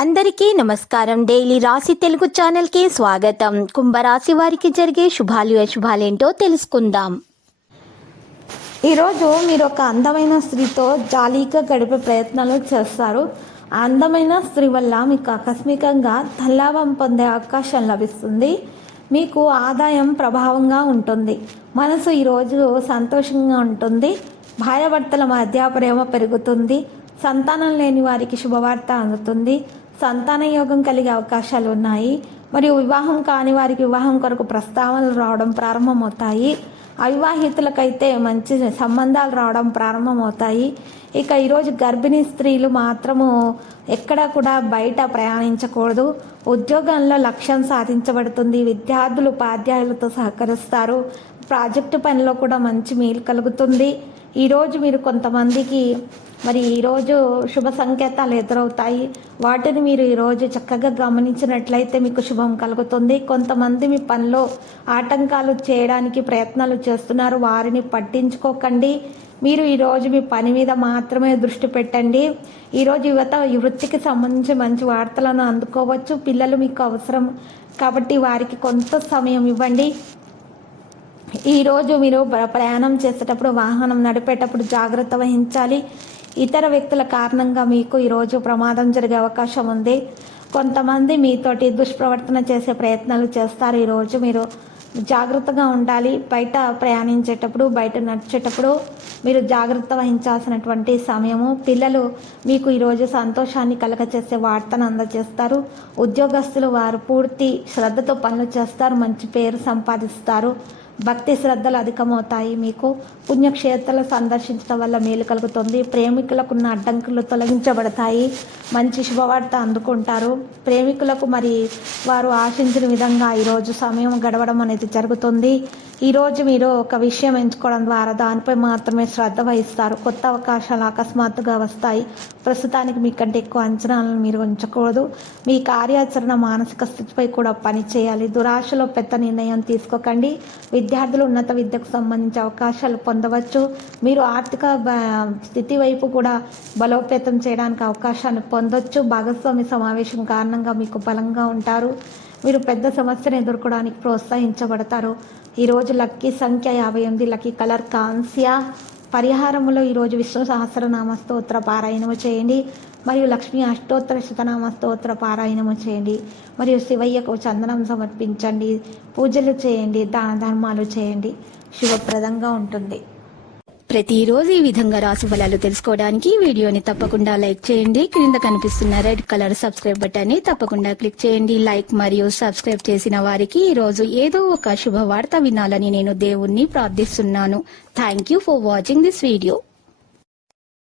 అందరికీ నమస్కారం. డైలీ రాశి తెలుగు ఛానల్కి స్వాగతం. కుంభరాశి వారికి జరిగే శుభాలు అశుభాలేంటో తెలుసుకుందాం. ఈరోజు మీరు ఒక అందమైన స్త్రీతో జాలీగా గడిపే ప్రయత్నాలు చేస్తారు. ఆ అందమైన స్త్రీ వల్ల మీకు ఆకస్మికంగా ధనలాభం పొందే అవకాశం లభిస్తుంది. మీకు ఆదాయం ప్రభావంగా ఉంటుంది. మనసు ఈరోజు సంతోషంగా ఉంటుంది. భార్యాభర్తల మధ్య ప్రేమ పెరుగుతుంది. సంతానం లేని వారికి శుభవార్త అందుతుంది. సంతాన యోగం కలిగే అవకాశాలు ఉన్నాయి. మరియు వివాహం కాని వారికి వివాహం కొరకు ప్రస్తావనలు రావడం ప్రారంభమవుతాయి. అవివాహితులకైతే మంచి సంబంధాలు రావడం ప్రారంభమవుతాయి. ఇక ఈరోజు గర్భిణీ స్త్రీలు మాత్రము ఎక్కడ కూడా బయట ప్రయాణించకూడదు. ఉద్యోగంలో లక్ష్యం సాధించబడుతుంది. విద్యార్థులు ఉపాధ్యాయులతో సహకరిస్తారు. ప్రాజెక్టు పనిలో కూడా మంచి మేలు కలుగుతుంది. ఈరోజు మీరు కొంతమందికి ఈరోజు శుభ సంకేతాలు ఎదురవుతాయి. వాటిని మీరు ఈరోజు చక్కగా గమనించినట్లయితే మీకు శుభం కలుగుతుంది. కొంతమంది మీ పనిలో ఆటంకాలు చేయడానికి ప్రయత్నాలు చేస్తున్నారు. వారిని పట్టించుకోకండి. మీరు ఈరోజు మీ పని మీద మాత్రమే దృష్టి పెట్టండి. ఈరోజు యువత ఈ వృత్తికి సంబంధించి మంచి వార్తలను అందుకోవచ్చు. పిల్లలు మీకు అవసరం కాబట్టి వారికి కొంత సమయం ఇవ్వండి. ఈరోజు మీరు ప్రయాణం చేసేటప్పుడు వాహనం నడిపేటప్పుడు జాగ్రత్త వహించాలి. ఇతర వ్యక్తుల కారణంగా మీకు ఈరోజు ప్రమాదం జరిగే అవకాశం ఉంది. కొంతమంది మీతోటి దుష్ప్రవర్తన చేసే ప్రయత్నాలు చేస్తారు. ఈరోజు మీరు జాగ్రత్తగా ఉండాలి. బయట ప్రయాణించేటప్పుడు బయట నడిచేటప్పుడు మీరు జాగ్రత్త వహించాల్సినటువంటి సమయము. పిల్లలు మీకు ఈరోజు సంతోషాన్ని కలగచేసే వార్తను అందజేస్తారు. ఉద్యోగస్తులు వారు పూర్తి శ్రద్ధతో పనులు చేస్తారు. మంచి పేరు సంపాదిస్తారు. భక్తి శ్రద్ధలు అధికమవుతాయి. మీకు పుణ్యక్షేత్రాలు సందర్శించడం వల్ల మేలు కలుగుతుంది. ప్రేమికులకున్న అడ్డంకులు తొలగించబడతాయి. మంచి శుభవార్త అందుకుంటారు. ప్రేమికులకు వారు ఆశించిన విధంగా ఈరోజు సమయం గడవడం అనేది జరుగుతుంది. ఈరోజు మీరు ఒక విషయం ఎంచుకోవడం ద్వారా దానిపై మాత్రమే శ్రద్ధ వహిస్తారు. కొత్త అవకాశాలు అకస్మాత్తుగా వస్తాయి. ప్రస్తుతానికి మీకంటే ఎక్కువ అంచనాలను మీరు ఉంచకూడదు. మీ కార్యాచరణ మానసిక స్థితిపై కూడా పనిచేయాలి. దురాశలో పెద్ద నిర్ణయం తీసుకోకండి. విద్యార్థులు ఉన్నత విద్యకు సంబంధించి అవకాశాలు పొందవచ్చు. మీరు ఆర్థిక స్థితి వైపు కూడా బలోపేతం చేయడానికి అవకాశాన్ని పొందొచ్చు. భాగస్వామి సమావేశం కారణంగా మీకు బలంగా ఉంటారు. మీరు పెద్ద సమస్యను ఎదుర్కోవడానికి ప్రోత్సహించబడతారు. ఈరోజు లక్కీ సంఖ్య 58. లక్కీ కలర్ కాంస్య. పరిహారములో ఈరోజు విష్ణు సహస్రనామ స్తోత్ర పారాయణము చేయండి. మరియు లక్ష్మీ అష్టోత్తర శతనామ స్తోత్ర పారాయణము చేయండి. మరియు శివయ్యకు చందనం సమర్పించండి. పూజలు చేయండి. దాన ధర్మాలు చేయండి. శుభప్రదంగా ఉంటుంది. ప్రతిరోజు ఈ విధంగా రాశి ఫలాలు తెలుసుకోవడానికి వీడియోని తప్పకుండా లైక్ చేయండి. క్రింద కనిపిస్తున్న రెడ్ కలర్ సబ్స్క్రైబ్ బటన్ ని తప్పకుండా క్లిక్ చేయండి. లైక్ మరియు సబ్స్క్రైబ్ చేసిన వారికి ఈ రోజు ఏదో ఒక శుభవార్త వినాలని నేను దేవుణ్ణి ప్రార్థిస్తున్నాను. Thank you for watching this video.